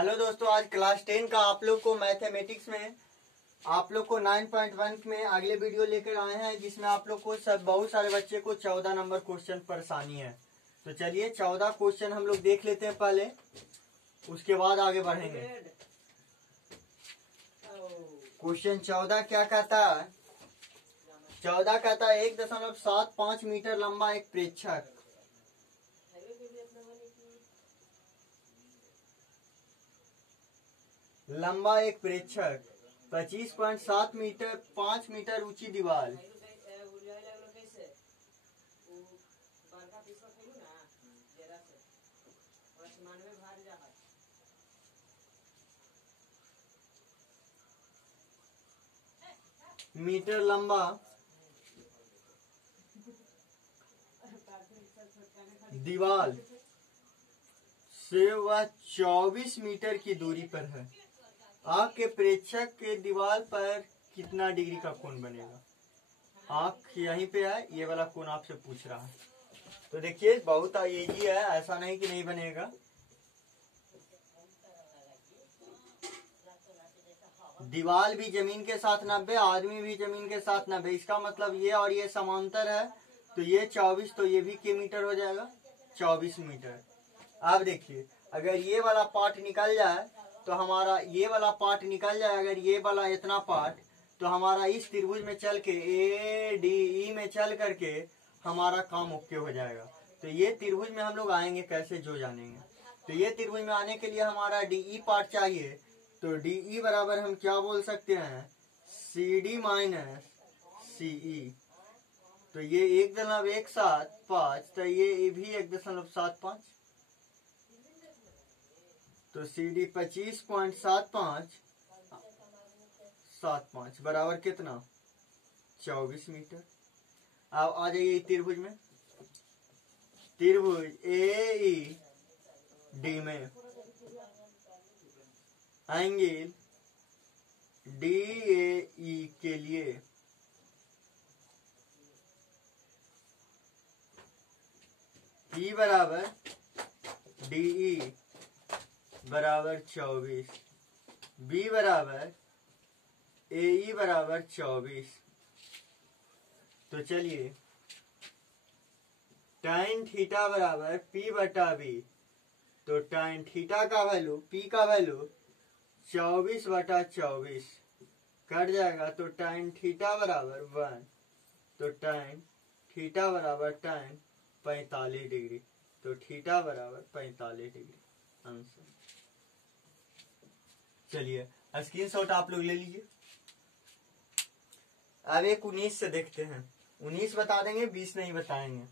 Hello दोस्तों, आज class 10 का आप लोग को मैथमेटिक्स में आप लोग को 9.1 में अगले वीडियो लेकर आए हैं, जिसमें आप लोग को बहुत सारे बच्चे को 14 नंबर क्वेश्चन परेशानी है। तो चलिए 14 क्वेश्चन हम लोग देख लेते हैं पहले, उसके बाद आगे बढ़ेंगे। क्वेश्चन 14 क्या कहता है? 14 कहता है 1.75 मीटर लंबा एक प्रेक्षक लंबा एक प्रेक्षक 25.7 मीटर 5 मीटर ऊंची दीवार मीटर लंबा दीवार से वह 24 मीटर की दूरी पर है। आपके प्रेक्षक के दीवार पर कितना डिग्री का कोण बनेगा? आंख यहीं पे है, ये वाला कोण आपसे पूछ रहा है। तो देखिए बहुत इजी है, ऐसा नहीं कि नहीं बनेगा। दीवार भी जमीन के साथ 90, आदमी भी जमीन के साथ 90, इसका मतलब ये और ये समांतर है, तो ये 24 तो ये भी के मीटर हो जाएगा 24 मीटर। अब देखिए अगर ये वाला पार्ट निकल जाए तो हमारा ये वाला पार्ट निकल जाए, अगर ये वाला इतना पार्ट, तो हमारा इस त्रिभुज में चल के ADE में चल करके हमारा काम ओके हो जाएगा। तो ये त्रिभुज में हम लोग आएंगे कैसे, जो जानेंगे। तो ये त्रिभुज में आने के लिए हमारा DE पार्ट चाहिए। तो DE बराबर हम क्या बोल सकते हैं? CD minus CE। तो ये 1.175, तो ये भी 1.75, तो CD 25.75 बराबर कितना? 24 मीटर। अब आ जाइए त्रिभुज में। त्रिभुज AED में एंगल DAE के लिए E बराबर DE बराबर 24, B बराबर AE बराबर 24। तो चलिए tan थीटा बराबर P बटा B, तो tan थीटा का वैल्यू, P का वैल्यू 24 बटा 24 कट जाएगा, तो tan थीटा बराबर 1, तो tan थीटा बराबर tan 45 डिग्री, तो थीटा बराबर 45 डिग्री आंसर। चलिए स्क्रीनशॉट आप लोग ले लीजिए। अब एक 19 से देखते हैं। 19 बता देंगे, 20 नहीं बताएंगे।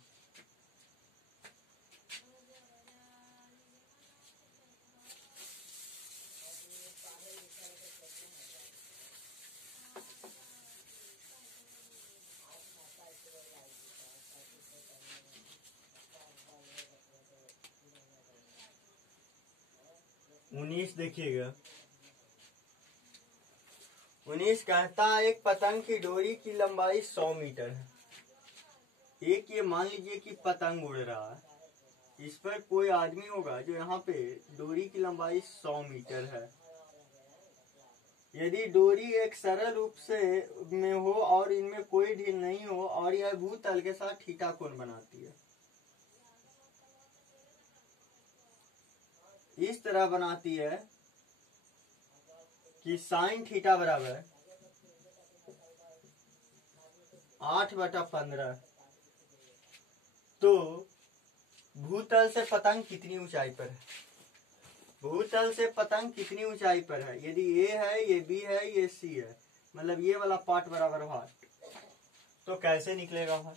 उन्नीस देखिएगा। 19 कहता है एक पतंग की डोरी की लंबाई 100 मीटर है। एक ये मान लीजिए कि पतंग उड़ रहा है, इस पर कोई आदमी होगा जो यहाँ पे डोरी की लंबाई 100 मीटर है। यदि डोरी एक सरल रूप से में हो और इनमें कोई ढील नहीं हो और यह भूतल के साथ थीटा कोण बनाती है, इस तरह बनाती है कि साइन थीटा बराबर 8/15। तो भूतल से पतंग कितनी ऊंचाई पर है? भूतल से पतंग कितनी ऊंचाई पर है? यदि A है, ये B है, ये C है, मतलब ये वाला पार्ट बराबर भार, तो कैसे निकलेगा भार?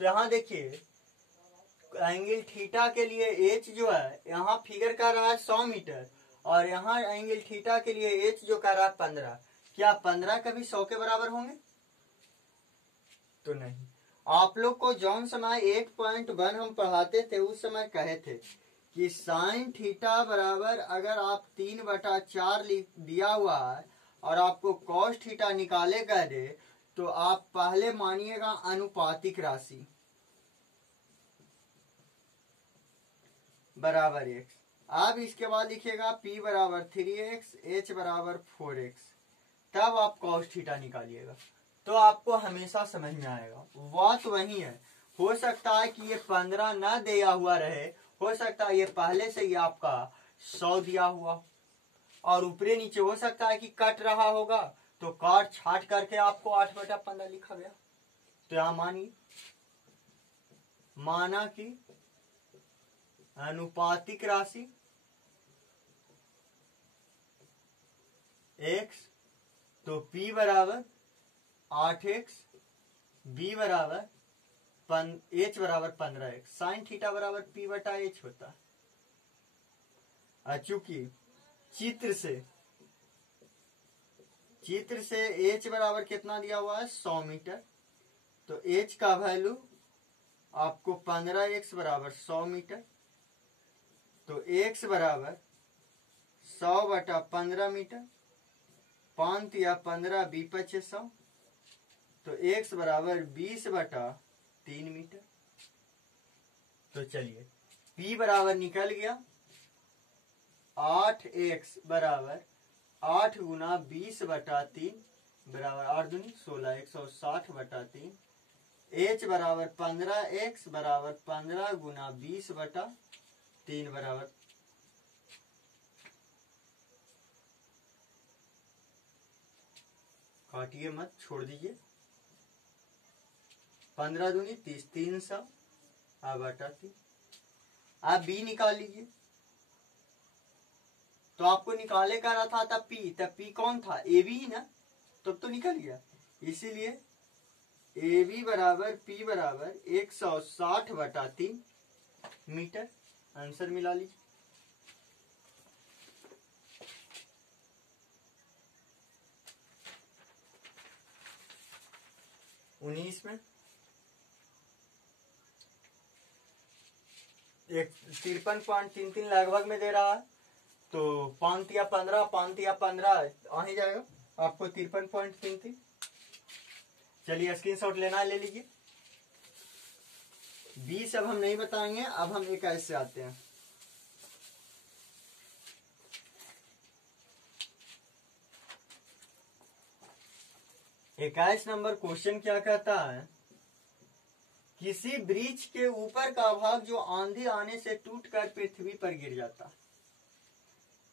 तो यहाँ देखिए एंगल थीटा के लिए H जो है, यहाँ फिगर कर रहा है 100 मीटर, और यहाँ एंगल थीटा के लिए H जो कर रहा है 15। क्या 15 कभी 100 के बराबर होंगे? तो नहीं। आप लोग को जौन समय 8.1 हम पढ़ाते थे उस समय कहे थे कि साइन थीटा बराबर, अगर आप 3/4 दिया हुआ है और आपको कॉस थीटा निकाले कह दे, तो आप पहले मानिएगा अनुपातिक राशि बराबर x। अब इसके बाद लिखिएगा P बराबर 3x, H बराबर 4x, तब आप cos थीटा निकालिएगा तो आपको हमेशा समझ में आएगा। बात वही है, हो सकता है कि ये 15 ना दिया हुआ रहे, हो सकता है ये पहले से ही आपका 100 दिया हुआ, और ऊपरी नीचे हो सकता है कि कट रहा होगा तो काट छाट करके आपको 8/15 लिखा गया। तो यहां मानिए, माना कि अनुपातिक राशि x, तो P बराबर 8x, B बराबर H बराबर 15x, साइन थीटा बराबर P बटा H होता है। चूंकि चित्र से H बराबर कितना दिया हुआ है 100 मीटर, तो H का वैल्यू आपको 15x बराबर 100 मीटर, तो x बराबर 100/15 मीटर, 5 या 15 B/100, तो x बराबर 20/3 मीटर। तो चलिए P बराबर निकल गया 8x बराबर 8 गुना 20/3 बराबर 8 दूनी 16, 160/3। H बराबर 15x बराबर 15 गुना 20/3 बराबर, काटिए मत, छोड़ दीजिए, 15 दूनी 30, 300/3। आप B निकाल लीजिए, तो आपको निकाले का रहा था तब P कौन था, AB ही ना, तब तो निकल गया। इसीलिए AB बराबर P बराबर 160/3 मीटर, आंसर मिला लीजिए। उन्नीस में 53.33 लगभग में दे रहा है, तो 5 या 15 आ ही जाएगा आपको 53.33। चलिए स्क्रीनशॉट लेना ले लीजिए। 20 अब हम नहीं बताएंगे, अब हम 21 से आते हैं। इक्कीस नंबर क्वेश्चन क्या कहता है, किसी वृक्ष के ऊपर का भाग जो आंधी आने से टूटकर पृथ्वी पर गिर जाता।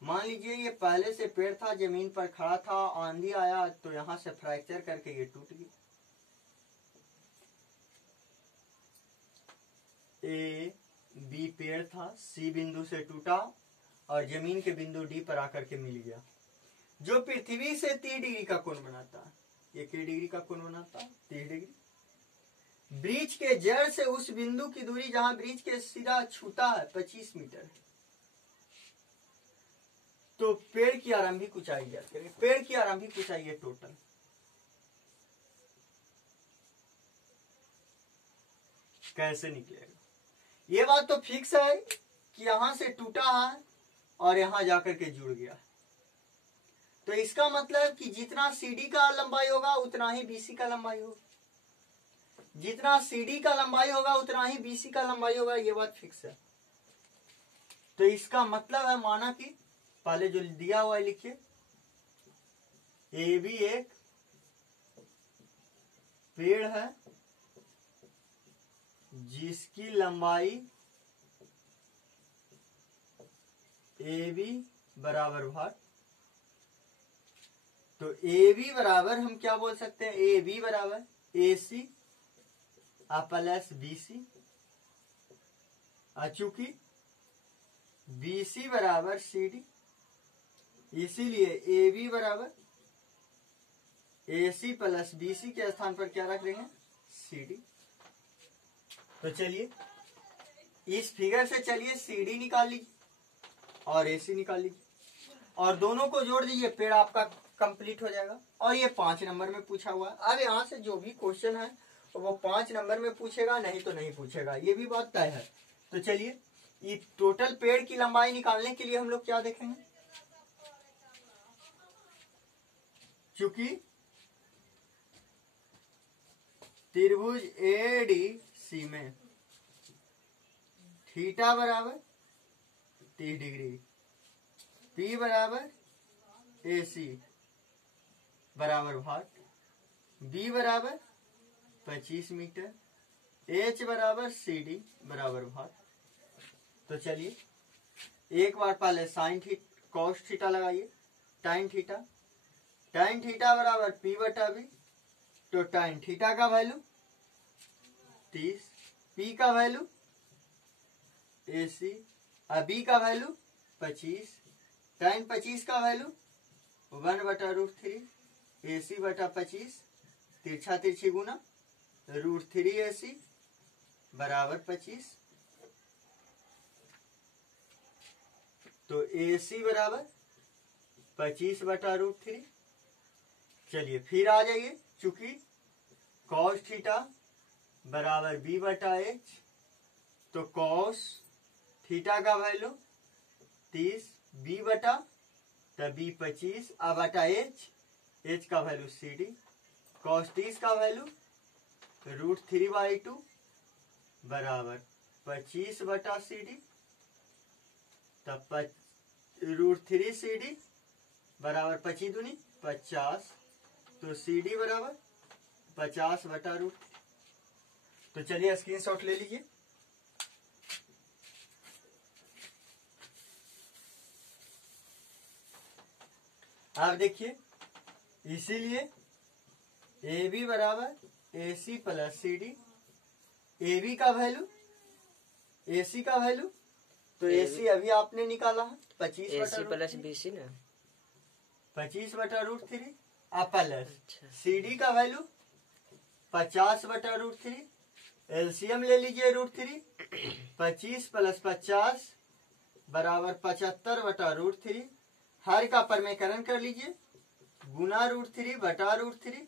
मान लीजिए ये पहले से पेड़ था, जमीन पर खड़ा था, आंधी आया तो यहां से फ्रैक्चर करके ये टूट गया। ए बी पेड़ था, सी बिंदु से टूटा और जमीन के बिंदु डी पर आकर के मिल गया, जो पृथ्वी से 30 डिग्री का कोण बनाता है। ये कितने डिग्री का कोण बनाता है, 30 डिग्री। वृक्ष के जड़ से उस बिंदु की दूरी जहां वृक्ष के सिरा छूता है 25 मीटर। तो पेड़ की आरंभिक ऊंचाई ज्ञात करें। पेड़ की आरंभिक ऊंचाई है टोटल, कैसे निकलेगा? ये बात तो फिक्स है कि यहां से टूटा है और यहां जाकर के जुड़ गया, तो इसका मतलब कि जितना सीडी का लंबाई होगा उतना ही बीसी का लंबाई होगा, जितना सीडी का लंबाई होगा उतना ही बीसी का लंबाई होगा, ये बात फिक्स है। तो इसका मतलब है, माना कि पहले जो दिया हुआ है लिखिए, ए भी एक पेड़ है जिसकी लंबाई ए बी बराबर भाग, तो ए बी बराबर हम क्या बोल सकते हैं, ए बी बराबर ए सी प्लस बी सी, चूंकि बी सी बराबर सी डी, इसीलिए ए बी बराबर ए सी प्लस बी सी के स्थान पर क्या रख देंगे, सी डी। तो चलिए इस फिगर से चलिए सी डी निकाल लीजिए और ए सी निकाल लीजिए और दोनों को जोड़ दीजिए, पेड़ आपका कंप्लीट हो जाएगा। और ये 5 नंबर में पूछा हुआ है। अब यहाँ से जो भी क्वेश्चन है तो वो 5 नंबर में पूछेगा, नहीं तो नहीं पूछेगा, ये भी बात तय है। तो चलिए ये टोटल पेड़ की लंबाई निकालने के लिए हम लोग क्या देखेंगे, चूंकि त्रिभुज एडीसी में थीटा बराबर 30 डिग्री। P बराबर AC बराबर भाग, B बराबर 25 मीटर, H बराबर CD बराबर भाग। तो चलिए एक बार पहले साइन थीटा कॉस थीटा लगाइए, टाइन थीटा, टाइन थीटा बराबर P बटा B। तो टाइन थीटा का वैल्यू 30, P का वैल्यू AC और B का वैल्यू 25, टाइन 25 का वैल्यू 1/√3 AC बटा 25, तिरछा तिरछी गुना √3 AC बराबर 25। तो AC बराबर 25/√3। चलिए फिर आ जाइए, चूंकि कॉस थीटा बराबर B बटा H, तो कॉस थीटा का वैल्यू 30, B बटा B 25 बटा H का वैल्यू CD, कॉस 30 का वैल्यू √3/2 बराबर 25 बटा CD। तब √3 CD बराबर 25 दूनी 50, तो CD बराबर 50/√3। तो चलिए स्क्रीनशॉट ले लीजिए। आप देखिए, इसीलिए AB बराबर AC प्लस CD, AB का वैल्यू AC का वैल्यू, तो AC अभी आपने निकाला है 25 प्लस BC ना 25/√3 प्लस CD का वैल्यू 50/√3। एलसीएम ले लीजिए √3, 25 प्लस 50 बराबर 75/√3। हर का परमेकरण कर लीजिए, गुना √3 बटा √3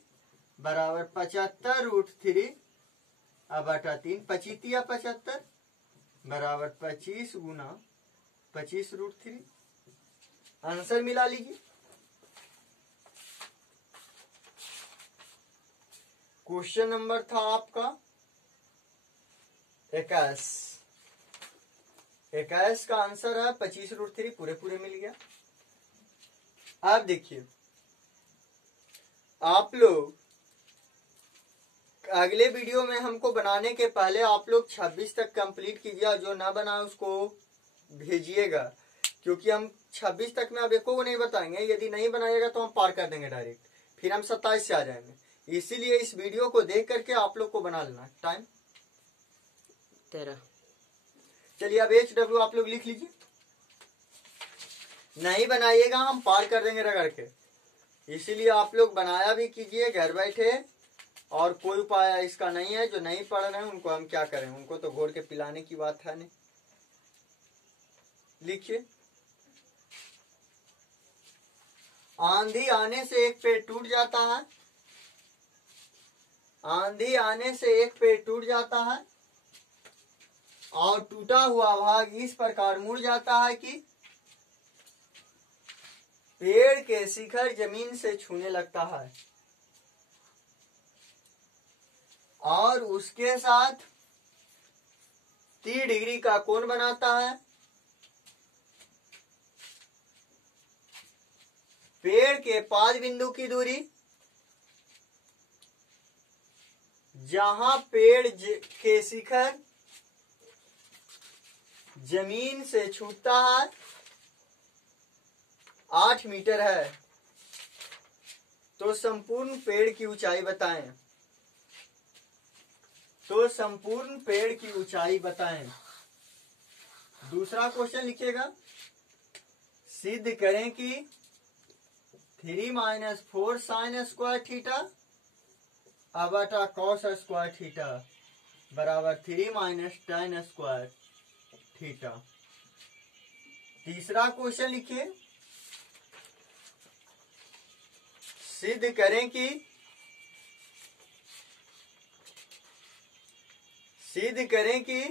बराबर 75√3 बटा 3, 25 या 75 बराबर 25 गुना 25√3। आंसर मिला लीजिए। क्वेश्चन नंबर था आपका 21 का आंसर है 25√3, पूरे पूरे मिल गया। आप देखिए, आप लोग अगले वीडियो में हमको बनाने के पहले आप लोग 26 तक कंप्लीट कीजिए, जो ना बना उसको भेजिएगा, क्योंकि हम 26 तक में अब एको को नहीं बताएंगे। यदि नहीं बनाइएगा तो हम पार कर देंगे डायरेक्ट, फिर हम 27 से आ जाएंगे। इसीलिए इस वीडियो को देख करके आप लोग को बना लेना। टाइम 13। चलिए अब HW आप लोग लिख लीजिए, नहीं बनाइएगा हम पार कर देंगे रगड़ के। इसीलिए आप लोग बनाया भी कीजिए घर बैठे, और कोई उपाय इसका नहीं है। जो नहीं पढ़ रहे हैं उनको हम क्या करें, उनको तो घोर के पिलाने की बात है नहीं। लिखिए, आंधी आने से एक पेड़ टूट जाता है, आंधी आने से एक पेड़ टूट जाता है और टूटा हुआ भाग इस प्रकार मुड़ जाता है कि पेड़ के शिखर जमीन से छूने लगता है, और उसके साथ 30 डिग्री का कोण बनाता है। पेड़ के पाद बिंदु की दूरी, जहां पेड़ के शिखर जमीन से छूटता है, 8 मीटर है। तो संपूर्ण पेड़ की ऊंचाई बताएं। तो संपूर्ण पेड़ की ऊंचाई बताएं। दूसरा क्वेश्चन लिखिएगा, सिद्ध करें कि 3 - 4 sin स्क्वायर थीटा बटा cos स्क्वायर थीटा बराबर 3 - tan स्क्वायर थीटा। तीसरा क्वेश्चन लिखिए, सिद्ध करें कि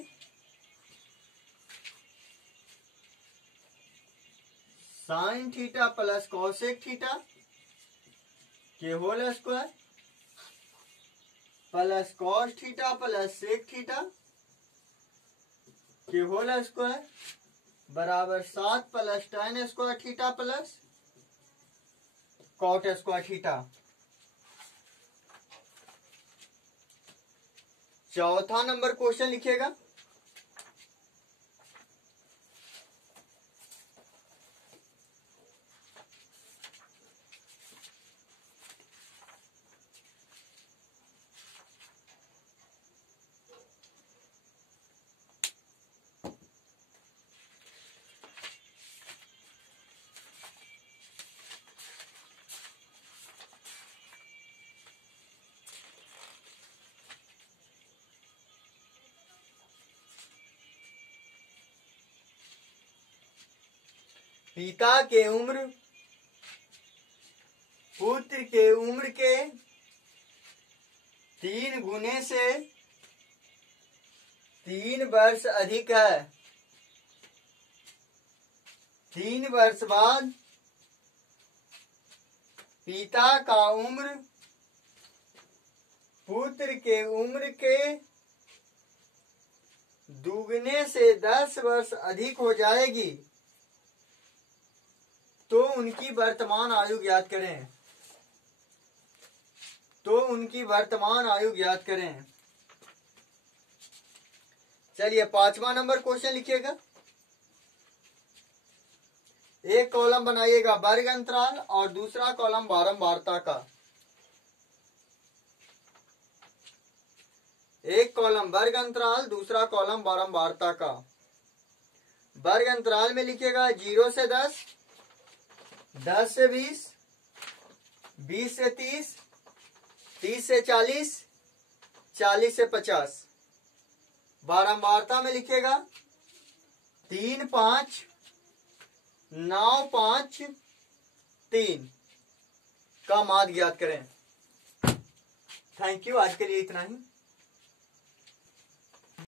sine theta plus cosec theta के whole square plus cos theta plus sec theta के होल स्क्वायर बराबर 7 plus tan square theta plus cot square theta. चौथा नंबर क्वेश्चन लिखिएगा। पिता के उम्र पुत्र के उम्र के 3 गुने से 3 वर्ष अधिक है। 3 वर्ष बाद पिता का उम्र पुत्र के उम्र के दुगने से 10 वर्ष अधिक हो जाएगी, तो उनकी वर्तमान आयु ज्ञात करें। चलिए 5वां नंबर क्वेश्चन लिखिएगा। एक कॉलम बनाइएगा वर्ग अंतराल और दूसरा कॉलम बारंबारता का। एक कॉलम वर्ग अंतराल, दूसरा कॉलम बारंबारता का। वर्ग अंतराल में लिखिएगा 0 से 10, 10 से 20, 20 से 30, 30 से 40, 40 से 50। बारंबारता में लिखिएगा 3, 5, 9, 5, 3 का माध्य ज्ञात करें। Thank you. आज के लिए इतना ही।